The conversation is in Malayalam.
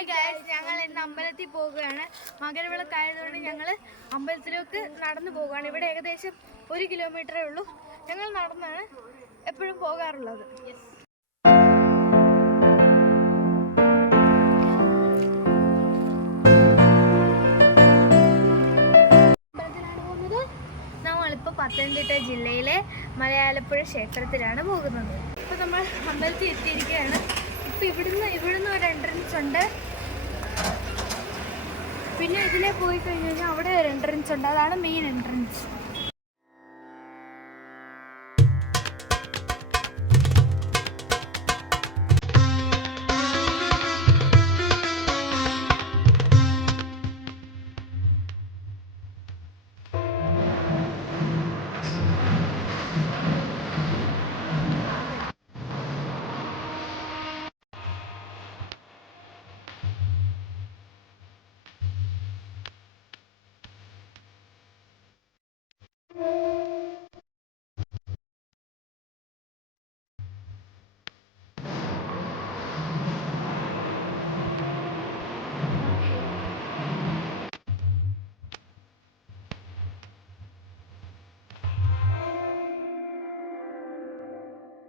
ഹായ് ഗൈസ്, ഞങ്ങൾ ഇന്ന് അമ്പലത്തിൽ പോവുകയാണ്. മകരവിളക്കായതുകൊണ്ട് ഞങ്ങൾ അമ്പലത്തിലേക്ക് നടന്നു പോവുകയാണ്. ഇവിടെ ഏകദേശം 1 കിലോമീറ്ററേ ഉള്ളൂ. ഞങ്ങൾ നടന്നാണ് എപ്പോഴും പോകാറുള്ളത്. നമ്മളിപ്പോൾ പത്തനംതിട്ട ജില്ലയിലെ മലയാലപ്പുഴ ക്ഷേത്രത്തിലാണ് പോകുന്നത്. ഇപ്പോൾ നമ്മൾ അമ്പലത്തിൽ എത്തിയിരിക്കുകയാണ്. ഇപ്പോൾ ഇവിടുന്ന് ഒരു എൻട്രൻസ് ഉണ്ട്. പിന്നെ ഇതിലെ പോയി കഴിഞ്ഞ് കഴിഞ്ഞാൽ അവിടെ ഒരു എൻട്രൻസ് ഉണ്ട്. അതാണ് മെയിൻ എൻട്രൻസ്.